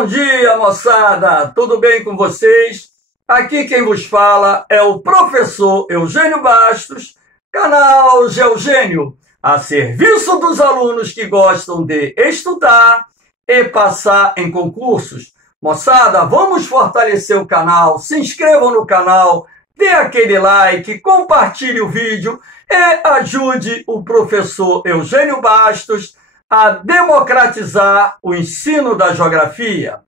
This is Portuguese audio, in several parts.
Bom dia, moçada! Tudo bem com vocês? Aqui quem vos fala é o professor Eugênio Bastos, canal Geugênio, a serviço dos alunos que gostam de estudar e passar em concursos. Moçada, vamos fortalecer o canal, se inscrevam no canal, dê aquele like, compartilhe o vídeo e ajude o professor Eugênio Bastos a democratizar o ensino da geografia.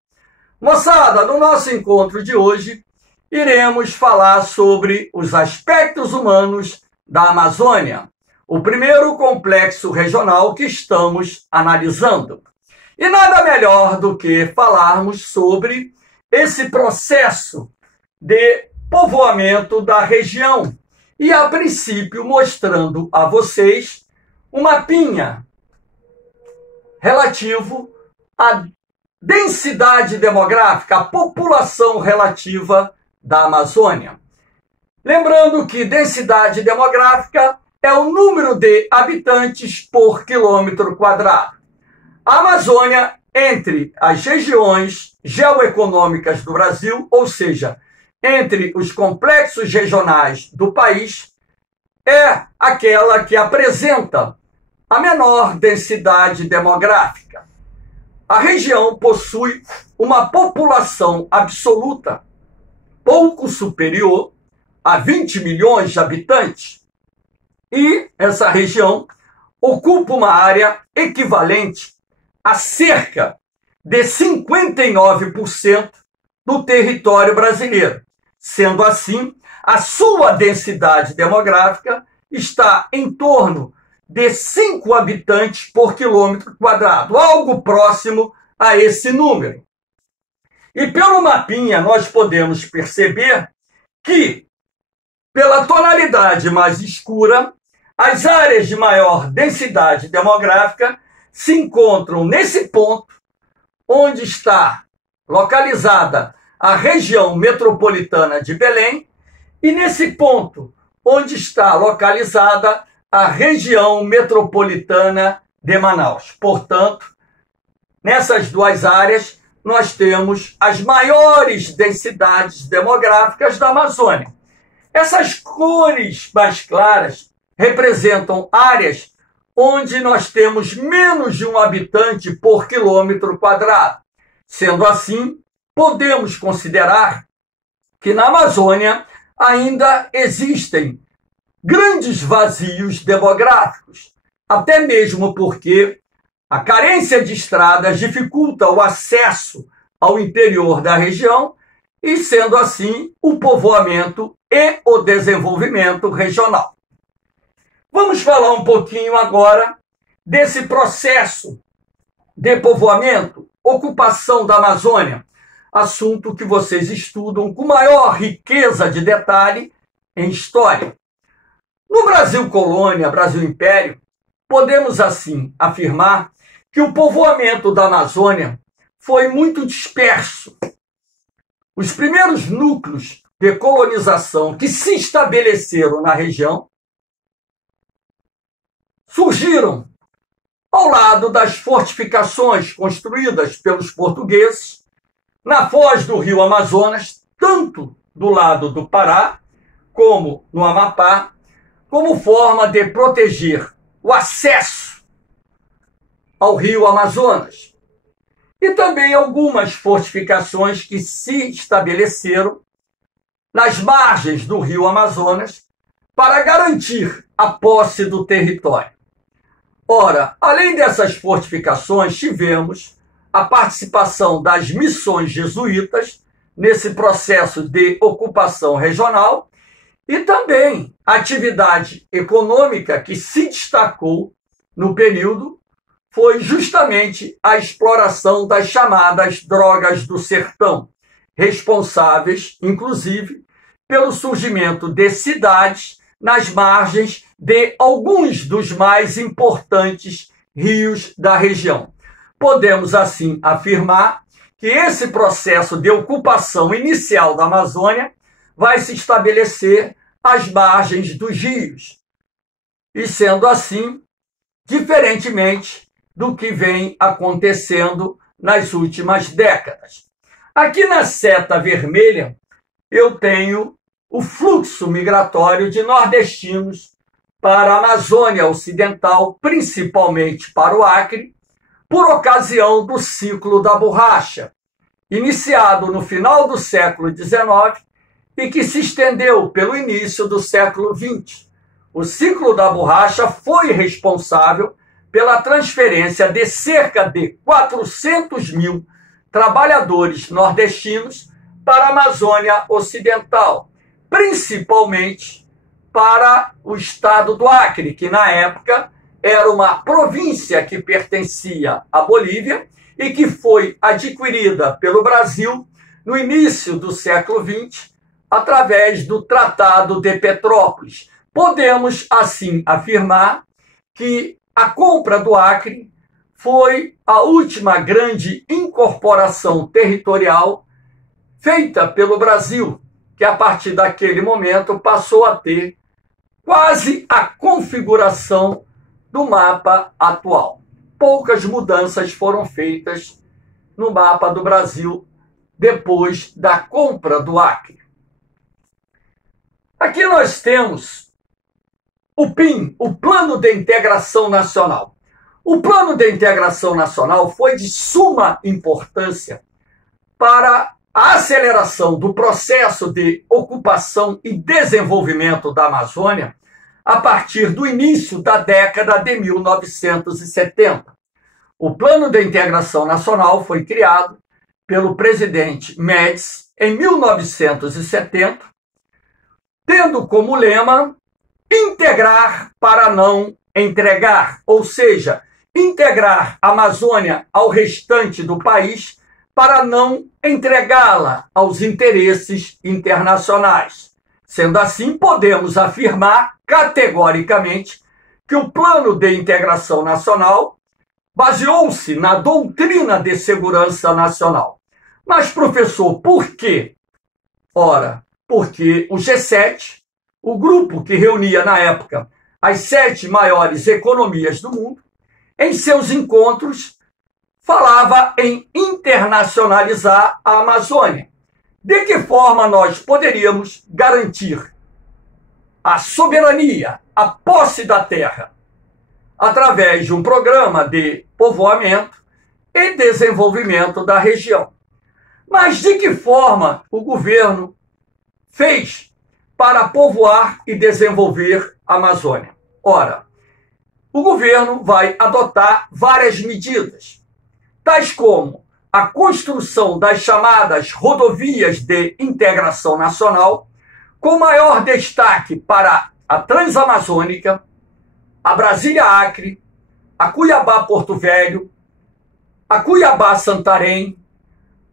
Moçada, no nosso encontro de hoje, iremos falar sobre os aspectos humanos da Amazônia, o primeiro complexo regional que estamos analisando. E nada melhor do que falarmos sobre esse processo de povoamento da região e, a princípio, mostrando a vocês um mapinha relativo à densidade demográfica, à população relativa da Amazônia. Lembrando que densidade demográfica é o número de habitantes por quilômetro quadrado. A Amazônia, entre as regiões geoeconômicas do Brasil, ou seja, entre os complexos regionais do país, é aquela que apresenta a menor densidade demográfica. A região possui uma população absoluta pouco superior a 20 milhões de habitantes e essa região ocupa uma área equivalente a cerca de 59% do território brasileiro. Sendo assim, a sua densidade demográfica está em torno de 5 habitantes por quilômetro quadrado, algo próximo a esse número. E pelo mapinha nós podemos perceber que, pela tonalidade mais escura, as áreas de maior densidade demográfica se encontram nesse ponto onde está localizada a região metropolitana de Belém e nesse ponto onde está localizada a região metropolitana de Manaus. Portanto, nessas duas áreas, nós temos as maiores densidades demográficas da Amazônia. Essas cores mais claras representam áreas onde nós temos menos de um habitante por quilômetro quadrado. Sendo assim, podemos considerar que na Amazônia ainda existem grandes vazios demográficos, até mesmo porque a carência de estradas dificulta o acesso ao interior da região e, sendo assim, o povoamento e o desenvolvimento regional. Vamos falar um pouquinho agora desse processo de povoamento, ocupação da Amazônia, assunto que vocês estudam com maior riqueza de detalhe em história. No Brasil Colônia, Brasil Império, podemos assim afirmar que o povoamento da Amazônia foi muito disperso. Os primeiros núcleos de colonização que se estabeleceram na região surgiram ao lado das fortificações construídas pelos portugueses na foz do rio Amazonas, tanto do lado do Pará como no Amapá, como forma de proteger o acesso ao rio Amazonas. E também algumas fortificações que se estabeleceram nas margens do rio Amazonas para garantir a posse do território. Ora, além dessas fortificações, tivemos a participação das missões jesuítas nesse processo de ocupação regional e também a atividade econômica que se destacou no período foi justamente a exploração das chamadas drogas do sertão, responsáveis, inclusive, pelo surgimento de cidades nas margens de alguns dos mais importantes rios da região. Podemos, assim, afirmar que esse processo de ocupação inicial da Amazônia vai se estabelecer às margens dos rios. E, sendo assim, diferentemente do que vem acontecendo nas últimas décadas. Aqui na seta vermelha, eu tenho o fluxo migratório de nordestinos para a Amazônia Ocidental, principalmente para o Acre, por ocasião do ciclo da borracha, iniciado no final do século XIX e que se estendeu pelo início do século XX. O ciclo da borracha foi responsável pela transferência de cerca de 400 mil trabalhadores nordestinos para a Amazônia Ocidental, principalmente para o estado do Acre, que na época era uma província que pertencia à Bolívia e que foi adquirida pelo Brasil no início do século XX, através do Tratado de Petrópolis. Podemos, assim, afirmar que a compra do Acre foi a última grande incorporação territorial feita pelo Brasil, que a partir daquele momento passou a ter quase a configuração do mapa atual. Poucas mudanças foram feitas no mapa do Brasil depois da compra do Acre. Aqui nós temos o PIN, o Plano de Integração Nacional. O Plano de Integração Nacional foi de suma importância para a aceleração do processo de ocupação e desenvolvimento da Amazônia a partir do início da década de 1970. O Plano de Integração Nacional foi criado pelo presidente Médici em 1970, tendo como lema integrar para não entregar, ou seja, integrar a Amazônia ao restante do país para não entregá-la aos interesses internacionais. Sendo assim, podemos afirmar categoricamente que o Plano de Integração Nacional baseou-se na doutrina de segurança nacional. Mas, professor, por quê? Ora, porque o G7, o grupo que reunia na época as 7 maiores economias do mundo, em seus encontros falava em internacionalizar a Amazônia. De que forma nós poderíamos garantir a soberania, a posse da terra, através de um programa de povoamento e desenvolvimento da região? Mas de que forma o governo fez para povoar e desenvolver a Amazônia? Ora, o governo vai adotar várias medidas, tais como a construção das chamadas rodovias de integração nacional, com maior destaque para a Transamazônica, a Brasília-Acre, a Cuiabá-Porto Velho, a Cuiabá-Santarém,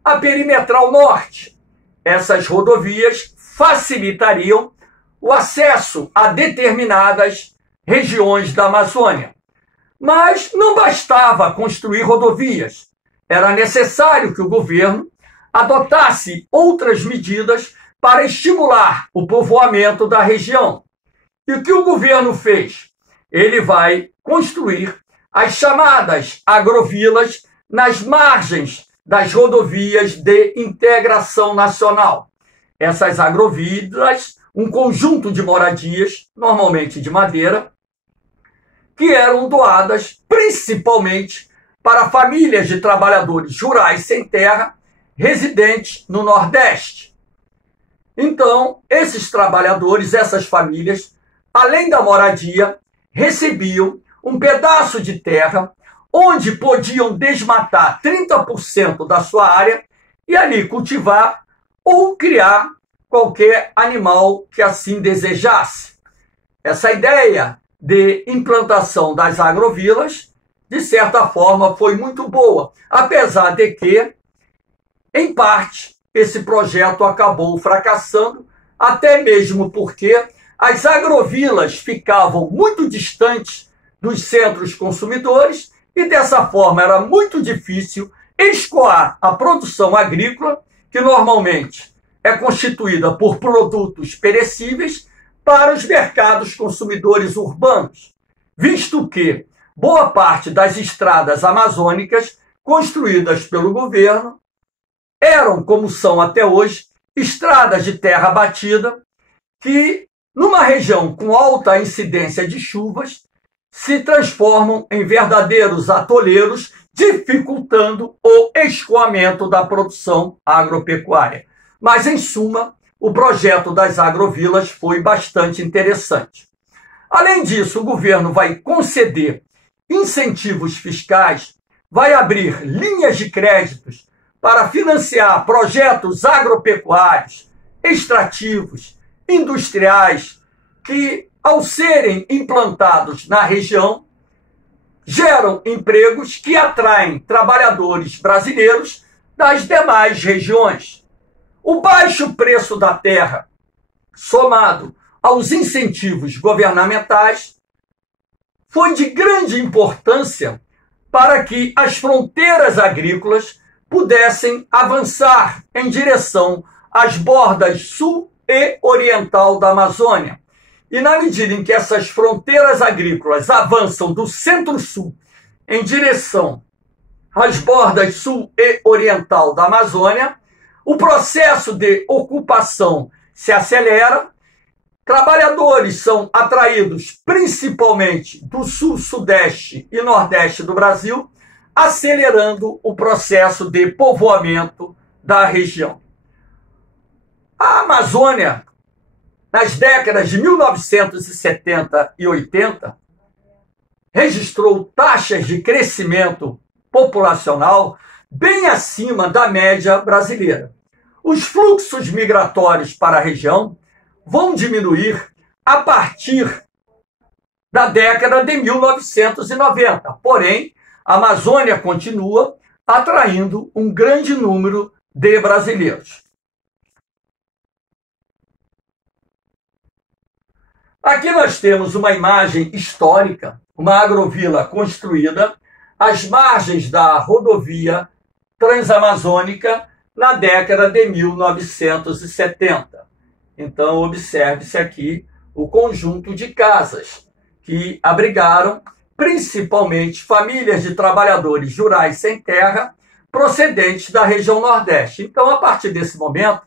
a Perimetral Norte. Essas rodovias facilitariam o acesso a determinadas regiões da Amazônia. Mas não bastava construir rodovias. Era necessário que o governo adotasse outras medidas para estimular o povoamento da região. E o que o governo fez? Ele vai construir as chamadas agrovilas nas margens das rodovias de integração nacional. Essas agrovilas, um conjunto de moradias, normalmente de madeira, que eram doadas principalmente para famílias de trabalhadores rurais sem terra, residentes no Nordeste. Então, esses trabalhadores, essas famílias, além da moradia, recebiam um pedaço de terra onde podiam desmatar 30% da sua área e ali cultivar ou criar qualquer animal que assim desejasse. Essa ideia de implantação das agrovilas, de certa forma, foi muito boa, apesar de que, em parte, esse projeto acabou fracassando, até mesmo porque as agrovilas ficavam muito distantes dos centros consumidores e, dessa forma, era muito difícil escoar a produção agrícola, que normalmente é constituída por produtos perecíveis, para os mercados consumidores urbanos, visto que boa parte das estradas amazônicas construídas pelo governo eram, como são até hoje, estradas de terra batida que, numa região com alta incidência de chuvas, se transformam em verdadeiros atoleiros, dificultando o escoamento da produção agropecuária. Mas, em suma, o projeto das agrovilas foi bastante interessante. Além disso, o governo vai conceder incentivos fiscais, vai abrir linhas de créditos para financiar projetos agropecuários, extrativos, industriais, que, ao serem implantados na região, geram empregos que atraem trabalhadores brasileiros das demais regiões. O baixo preço da terra, somado aos incentivos governamentais, foi de grande importância para que as fronteiras agrícolas pudessem avançar em direção às bordas sul e oriental da Amazônia. E na medida em que essas fronteiras agrícolas avançam do centro-sul em direção às bordas sul e oriental da Amazônia, o processo de ocupação se acelera, trabalhadores são atraídos principalmente do sul, sudeste e nordeste do Brasil, acelerando o processo de povoamento da região. A Amazônia, nas décadas de 1970 e 80, registrou taxas de crescimento populacional bem acima da média brasileira. Os fluxos migratórios para a região vão diminuir a partir da década de 1990. Porém, a Amazônia continua atraindo um grande número de brasileiros. Aqui nós temos uma imagem histórica, uma agrovila construída às margens da rodovia transamazônica na década de 1970. Então, observe-se aqui o conjunto de casas que abrigaram principalmente famílias de trabalhadores rurais sem terra procedentes da região Nordeste. Então, a partir desse momento,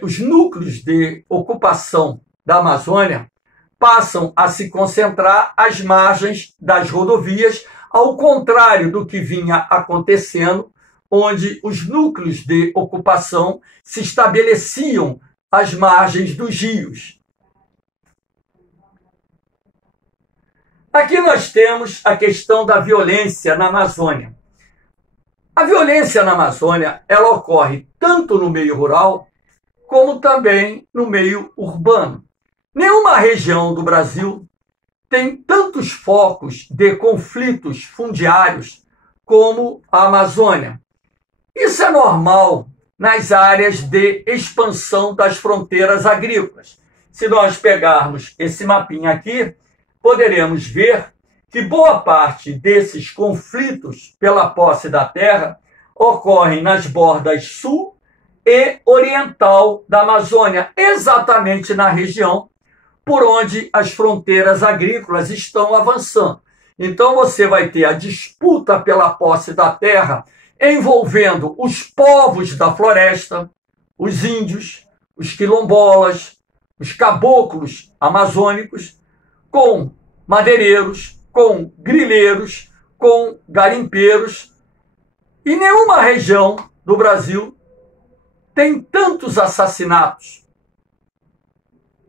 os núcleos de ocupação da Amazônia passam a se concentrar às margens das rodovias, ao contrário do que vinha acontecendo, onde os núcleos de ocupação se estabeleciam às margens dos rios. Aqui nós temos a questão da violência na Amazônia. A violência na Amazônia, ela ocorre tanto no meio rural, como também no meio urbano. Nenhuma região do Brasil tem tantos focos de conflitos fundiários como a Amazônia. Isso é normal nas áreas de expansão das fronteiras agrícolas. Se nós pegarmos esse mapinha aqui, poderemos ver que boa parte desses conflitos pela posse da terra ocorrem nas bordas sul e oriental da Amazônia, exatamente na região por onde as fronteiras agrícolas estão avançando. Então você vai ter a disputa pela posse da terra envolvendo os povos da floresta, os índios, os quilombolas, os caboclos amazônicos, com madeireiros, com grileiros, com garimpeiros. E nenhuma região do Brasil tem tantos assassinatos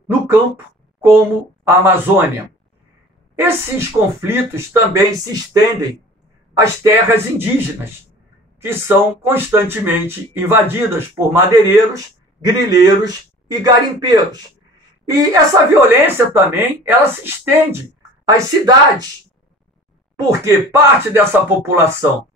no campo como a Amazônia. Esses conflitos também se estendem às terras indígenas, que são constantemente invadidas por madeireiros, grileiros e garimpeiros. E essa violência também, ela se estende às cidades, porque parte dessa população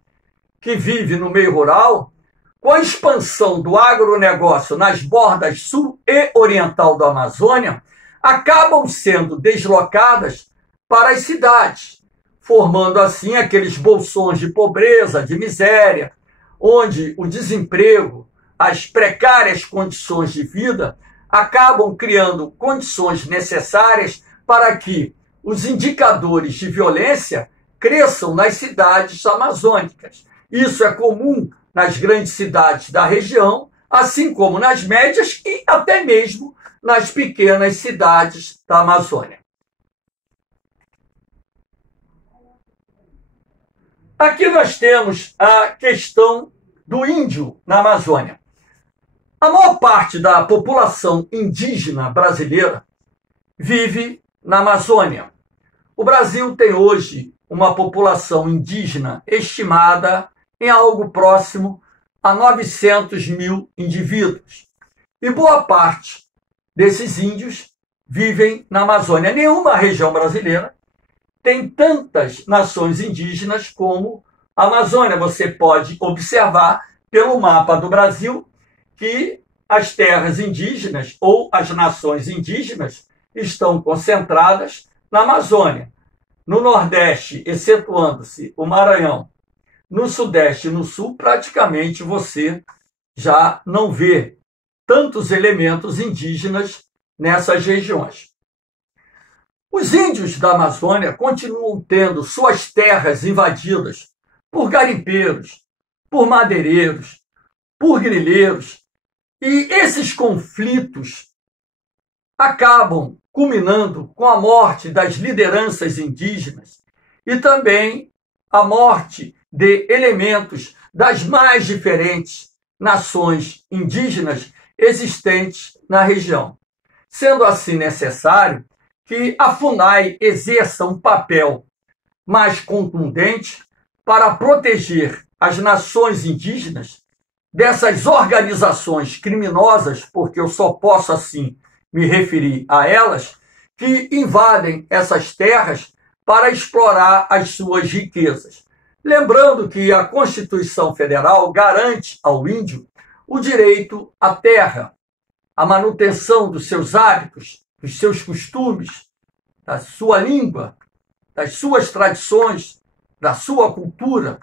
que vive no meio rural, com a expansão do agronegócio nas bordas sul e oriental da Amazônia, acabam sendo deslocadas para as cidades, formando assim aqueles bolsões de pobreza, de miséria, onde o desemprego, as precárias condições de vida acabam criando condições necessárias para que os indicadores de violência cresçam nas cidades amazônicas. Isso é comum nas grandes cidades da região, assim como nas médias e até mesmo nas pequenas cidades da Amazônia. Aqui nós temos a questão do índio na Amazônia. A maior parte da população indígena brasileira vive na Amazônia. O Brasil tem hoje uma população indígena estimada em algo próximo a 900 mil indivíduos. E boa parte desses índios vivem na Amazônia. Nenhuma região brasileira tem tantas nações indígenas como a Amazônia. Você pode observar pelo mapa do Brasil que as terras indígenas ou as nações indígenas estão concentradas na Amazônia. No Nordeste, excetuando-se o Maranhão, no Sudeste e no Sul, praticamente você já não vê tantos elementos indígenas nessas regiões. Os índios da Amazônia continuam tendo suas terras invadidas por garimpeiros, por madeireiros, por grileiros, e esses conflitos acabam culminando com a morte das lideranças indígenas e também a morte de elementos das mais diferentes nações indígenas existentes na região. Sendo assim necessário que a FUNAI exerça um papel mais contundente para proteger as nações indígenas dessas organizações criminosas, porque eu só posso assim me referir a elas, que invadem essas terras para explorar as suas riquezas. Lembrando que a Constituição Federal garante ao índio o direito à terra, a manutenção dos seus hábitos, dos seus costumes, da sua língua, das suas tradições, da sua cultura.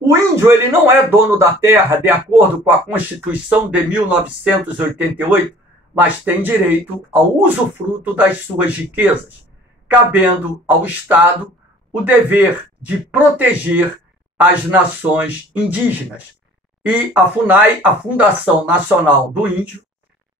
O índio ele não é dono da terra, de acordo com a Constituição de 1988, mas tem direito ao usufruto das suas riquezas, cabendo ao Estado o dever de proteger as nações indígenas. E a FUNAI, a Fundação Nacional do Índio,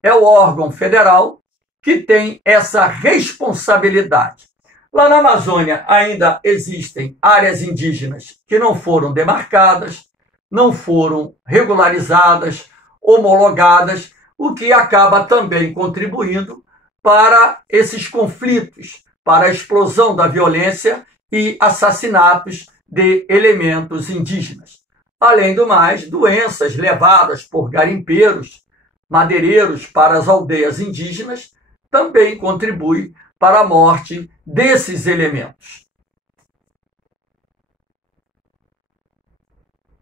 é o órgão federal que tem essa responsabilidade. Lá na Amazônia ainda existem áreas indígenas que não foram demarcadas, não foram regularizadas, homologadas, o que acaba também contribuindo para esses conflitos, para a explosão da violência e assassinatos de elementos indígenas. Além do mais, doenças levadas por garimpeiros, madeireiros para as aldeias indígenas também contribuem para a morte desses elementos.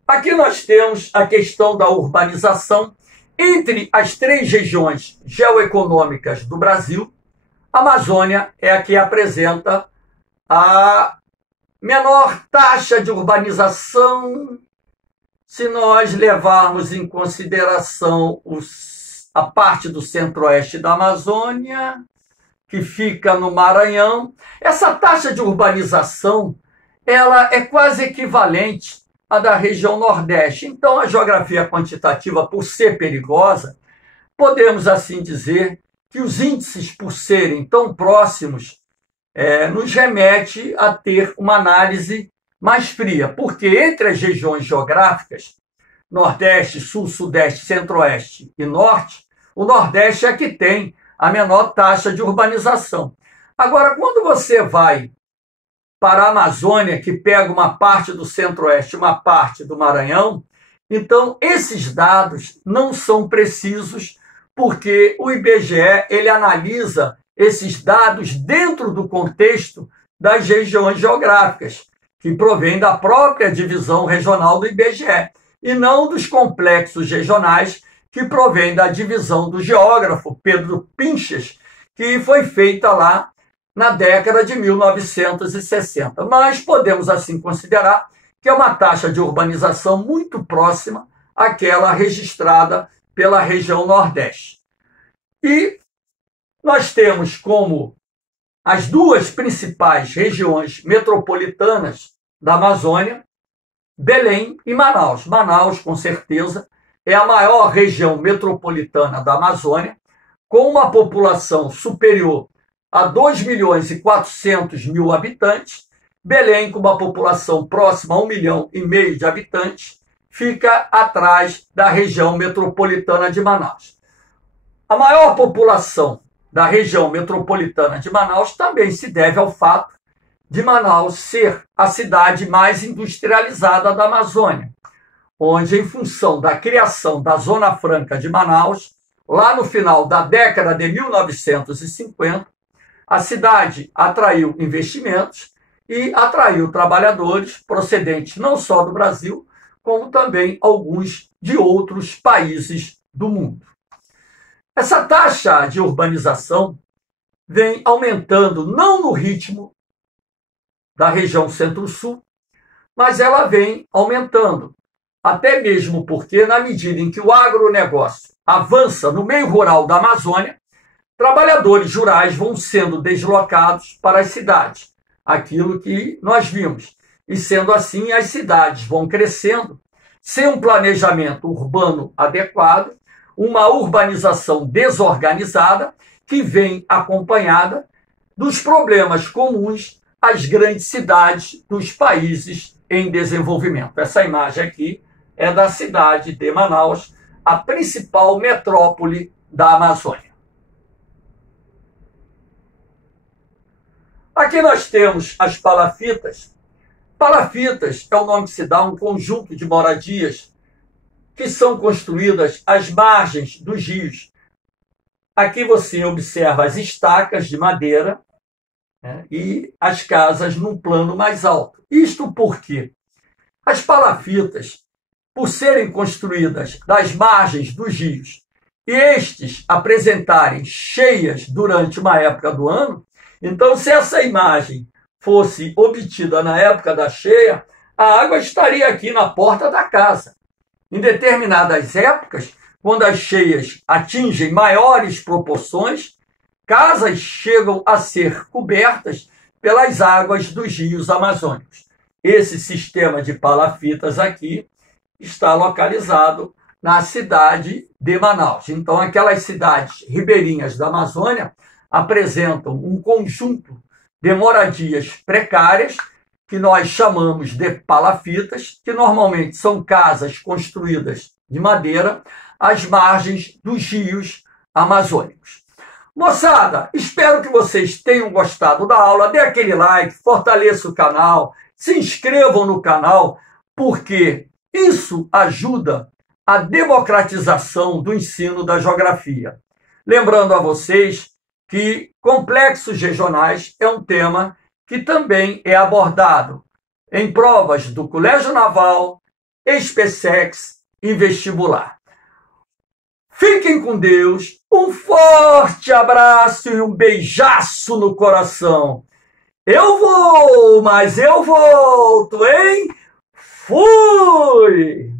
Aqui nós temos a questão da urbanização. Entre as três regiões geoeconômicas do Brasil, a Amazônia é a que apresenta a menor taxa de urbanização, se nós levarmos em consideração a parte do centro-oeste da Amazônia, que fica no Maranhão. Essa taxa de urbanização ela é quase equivalente à da região Nordeste. Então, a geografia quantitativa, por ser perigosa, podemos assim dizer que os índices, por serem tão próximos, nos remete a ter uma análise mais fria, porque entre as regiões geográficas, Nordeste, Sul, Sudeste, Centro-Oeste e Norte, o Nordeste é que tem a menor taxa de urbanização. Agora, quando você vai para a Amazônia, que pega uma parte do Centro-Oeste, uma parte do Maranhão, então esses dados não são precisos, porque o IBGE ele analisa esses dados dentro do contexto das regiões geográficas, que provém da própria divisão regional do IBGE, e não dos complexos regionais que provém da divisão do geógrafo Pedro Pinches, que foi feita lá na década de 1960. Mas podemos assim considerar que é uma taxa de urbanização muito próxima àquela registrada pela região Nordeste. E nós temos como as duas principais regiões metropolitanas da Amazônia, Belém e Manaus. Manaus, com certeza, é a maior região metropolitana da Amazônia, com uma população superior a 2.400.000 habitantes. Belém, com uma população próxima a 1,5 milhão de habitantes, fica atrás da região metropolitana de Manaus. A maior população da região metropolitana de Manaus também se deve ao fato de Manaus ser a cidade mais industrializada da Amazônia, onde, em função da criação da Zona Franca de Manaus, lá no final da década de 1950, a cidade atraiu investimentos e atraiu trabalhadores procedentes não só do Brasil, como também alguns de outros países do mundo. Essa taxa de urbanização vem aumentando não no ritmo da região Centro-Sul, mas ela vem aumentando, até mesmo porque, na medida em que o agronegócio avança no meio rural da Amazônia, trabalhadores rurais vão sendo deslocados para as cidades, aquilo que nós vimos. E sendo assim, as cidades vão crescendo sem um planejamento urbano adequado, uma urbanização desorganizada que vem acompanhada dos problemas comuns às grandes cidades dos países em desenvolvimento. Essa imagem aqui é da cidade de Manaus, a principal metrópole da Amazônia. Aqui nós temos as palafitas. Palafitas é o nome que se dá a um conjunto de moradias que são construídas às margens dos rios. Aqui você observa as estacas de madeira, né, e as casas num plano mais alto. Isto porque as palafitas, por serem construídas das margens dos rios e estes apresentarem cheias durante uma época do ano, então, se essa imagem fosse obtida na época da cheia, a água estaria aqui na porta da casa. Em determinadas épocas, quando as cheias atingem maiores proporções, casas chegam a ser cobertas pelas águas dos rios amazônicos. Esse sistema de palafitas aqui está localizado na cidade de Manaus. Então, aquelas cidades ribeirinhas da Amazônia apresentam um conjunto de moradias precárias, que nós chamamos de palafitas, que normalmente são casas construídas de madeira às margens dos rios amazônicos. Moçada, espero que vocês tenham gostado da aula. Dê aquele like, fortaleça o canal, se inscrevam no canal, porque isso ajuda a democratização do ensino da geografia. Lembrando a vocês que complexos regionais é um tema que também é abordado em provas do Colégio Naval, Espesex e vestibular. Fiquem com Deus, um forte abraço e um beijaço no coração. Eu vou, mas eu volto, hein? Fui!